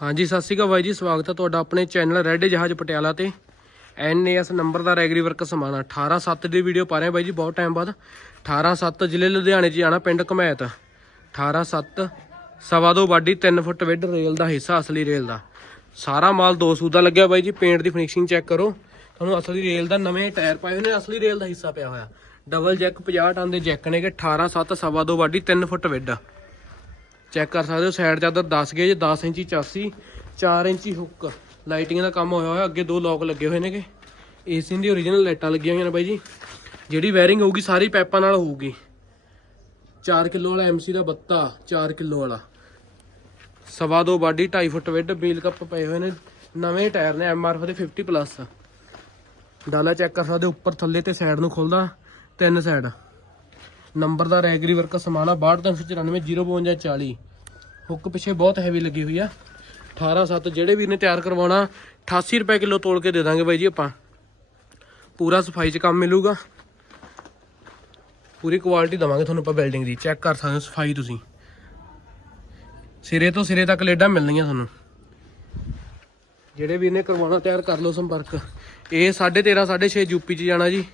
ਹਾਂਜੀ, ਸਤਿ ਸ਼੍ਰੀ ਅਕਾਲ ਬਾਈ ਜੀ, ਸਵਾਗਤ ਹੈ ਤੁਹਾਡਾ ਆਪਣੇ ਚੈਨਲ ਰੈੱਡ ਜਹਾਜ਼ ਪਟਿਆਲਾ ਤੇ। ਐਨਏਐਸ ਨੰਬਰਦਾਰ ਰੈਗਰੀ ਵਰਕ ਸਮਾਣਾ 187 ਦੀ ਵੀਡੀਓ ਪਾ ਰਹੇ ਬਾਈ ਜੀ, ਬਹੁਤ ਟਾਈਮ ਬਾਅਦ। 187 ਜ਼ਿਲ੍ਹੇ ਲੁਧਿਆਣੇ 'ਚ ਜਾਣਾ, ਪਿੰਡ ਕਮੈਤ 187 ਸਵਾ ਦੋ ਵਾਢੀ 3 ਫੁੱਟ ਵਿੱਡ ਰੇਲ ਦਾ ਹਿੱਸਾ, ਅਸਲੀ ਰੇਲ ਦਾ। ਸਾਰਾ ਮਾਲ ਦੋ ਸੂਦਾ ਲੱਗਿਆ ਬਾਈ ਜੀ, ਪੇਂਟ ਦੀ ਫਿਨਿਸ਼ਿੰਗ ਚੈੱਕ ਕਰੋ। ਤੁਹਾਨੂੰ ਅਸਲੀ ਰੇਲ ਦਾ ਨਵੇਂ ਟਾਇਰ ਪਾਏ ਹੋਏ ਨੇ, ਅਸਲੀ ਰੇਲ ਦਾ ਹਿੱਸਾ ਪਿਆ ਹੋਇਆ। ਡਬਲ ਜੈਕ 50 ਟਨ ਦੇ ਜੈਕ ਨੇਗੇ 18 7 ਸਵਾ ਦੋ ਵਾਢੀ 3 ਫੁੱਟ ਵਿੱਡ ਚੈੱਕ ਕਰ ਸਕਦੇ ਹੋ ਸਾਈਡ ਚਾਦਰ 10 ਗੇਜ 10 ਇੰਚੀ ਚਾਸੀ 4 ਇੰਚੀ ਹੁੱਕ ਲਾਈਟਿੰਗ ਦਾ ਕੰਮ ਹੋਇਆ ਹੋਇਆ ਅੱਗੇ ਦੋ ਲੋਕ ਲੱਗੇ ਹੋਏ ਨੇਗੇ। ਏਸੀ ਦੀ ਓਰੀਜਨਲ ਲਾਈਟਾਂ ਲੱਗੀਆਂ ਹੋਈਆਂ ਨੇ ਬਾਈ ਜੀ। ਜਿਹੜੀ ਵਾਇਰਿੰਗ ਹੋਊਗੀ ਸਾਰੀ ਪਾਈਪਾਂ ਨਾਲ ਹੋਊਗੀ। 4 ਕਿਲੋ ਵਾਲਾ ਐਮਸੀ ਦਾ ਬੱਤਾ 4 ਕਿਲੋ ਵਾਲਾ। ਸਵਾ ਦੋ ਬਾਡੀ 2.5 ਫੁੱਟ ਵਿੱਡ ਬੀਲ ਕੱਪ ਪਏ ਹੋਏ ਨੇ। ਨਵੇਂ ਟਾਇਰ ਨੇ ਐਮਆਰਐਫ ਦੇ 50 ਪਲੱਸ ਡਾਲਾ ਚੈੱਕ ਕਰ ਸਕਦੇ ਹੋ, ਉੱਪਰ ਥੱਲੇ ਤੇ ਸਾਈਡ ਨੂੰ ਖੁੱਲਦਾ ਤਿੰਨ ਸਾਈਡ ਨੰਬਰ ਦਾ ਰੈਗਰੀ ਵਰਕ ਸਮਾਨਾ 6294905240 ਹੁੱਕ ਪਿੱਛੇ ਬਹੁਤ ਹੈਵੀ ਲੱਗੀ ਹੋਈ ਆ। 18 7 ਜਿਹੜੇ ਵੀਰ ਨੇ ਤਿਆਰ ਕਰਵਾਉਣਾ 88 ਰੁਪਏ ਕਿਲੋ ਤੋਲ ਕੇ ਦੇ ਦਾਂਗੇ ਬਾਈ ਜੀ ਆਪਾਂ। ਪੂਰਾ ਸਫ਼ਾਈ 'ਚ ਕੰਮ ਮਿਲੂਗਾ। ਪੂਰੀ ਕੁਆਲਿਟੀ ਦਵਾਂਗੇ ਤੁਹਾਨੂੰ ਆਪਾਂ ਬਿਲਡਿੰਗ ਦੀ। ਚੈੱਕ ਕਰ ਸਕਦੇ ਹੋ ਸਫ਼ਾਈ ਤੁਸੀਂ। ਸਿਰੇ ਤੋਂ ਸਿਰੇ ਤੱਕ ਲੇਡਾਂ ਮਿਲਣਗੀਆਂ ਤੁਹਾਨੂੰ। ਜਿਹੜੇ ਵੀਰ ਨੇ ਕਰਵਾਉਣਾ, ਤਿਆਰ ਕਰ ਲਓ ਸੰਪਰਕ। ਇਹ 13.5 6.5 ਯੂਪੀ ਚ ਜਾਣਾ ਜੀ।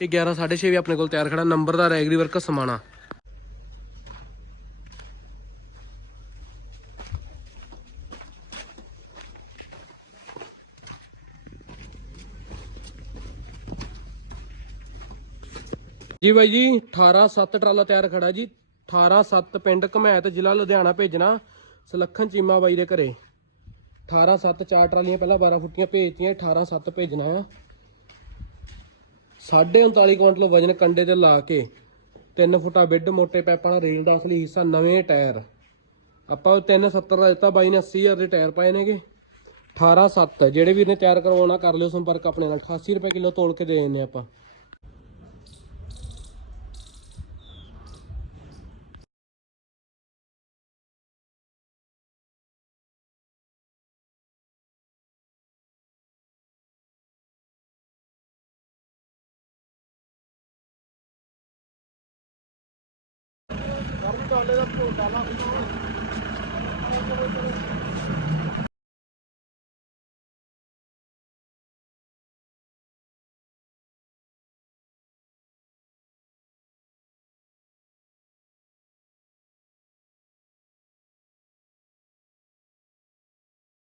ਇਹ 11 6.5 ਵੀ ਆਪਣੇ ਕੋਲ ਤਿਆਰ ਖੜਾ, ਨੰਬਰ ਦਾ ਰੈਗਰੀ ਵਰਕ ਸਮਾਣਾ। ਜੀ ਬਾਈ ਜੀ 18 7 ਟਰਾਲਾ ਤਿਆਰ ਖੜਾ ਜੀ। 18 7 ਪਿੰਡ ਘਮੈਤ ਜ਼ਿਲ੍ਹਾ ਲੁਧਿਆਣਾ ਭੇਜਣਾ, ਸਲੱਖਣ ਚੀਮਾ ਬਾਈ ਦੇ ਘਰੇ। 18 7 ਚਾਰ ਟਰਾਲੀਆਂ ਪਹਿਲਾਂ 12 ਫੁੱਟੀਆਂ ਭੇਜਤੀਆਂ 18 7 ਭੇਜਣਾ। ਆ 39.5 ਕੁਇੰਟਲ ਵਜਨ ਕੰਡੇ ਤੇ ਲਾ ਕੇ 3 ਫੁੱਟਾ ਬਿੱਡ ਮੋਟੇ ਪੈਪਾਂ ਨਾਲ ਰੇਲ ਦਾ ਅਸਲੀ ਹਿੱਸਾ ਨਵੇਂ ਟਾਇਰ। ਆਪਾਂ ਉਹ 370 ਦਾ ਦਿੱਤਾ, ਬਾਈ ਨੇ 80000 ਦੇ ਟਾਇਰ ਪਾਏ ਨੇਗੇ। 18 7 ਜਿਹੜੇ ਵੀ ਨੇ ਤਿਆਰ ਕਰਵਾਉਣਾ, ਕਰ ਲਿਓ ਸੰਪਰਕ ਆਪਣੇ ਨਾਲ। 88 ਰੁਪਏ ਕਿਲੋ ਤੋਲ ਕੇ ਦੇ ਦਿੰਨੇ ਆਪਾਂ। ਕਾਲੇ ਦਾ ਭੋਟਾ ਲਾ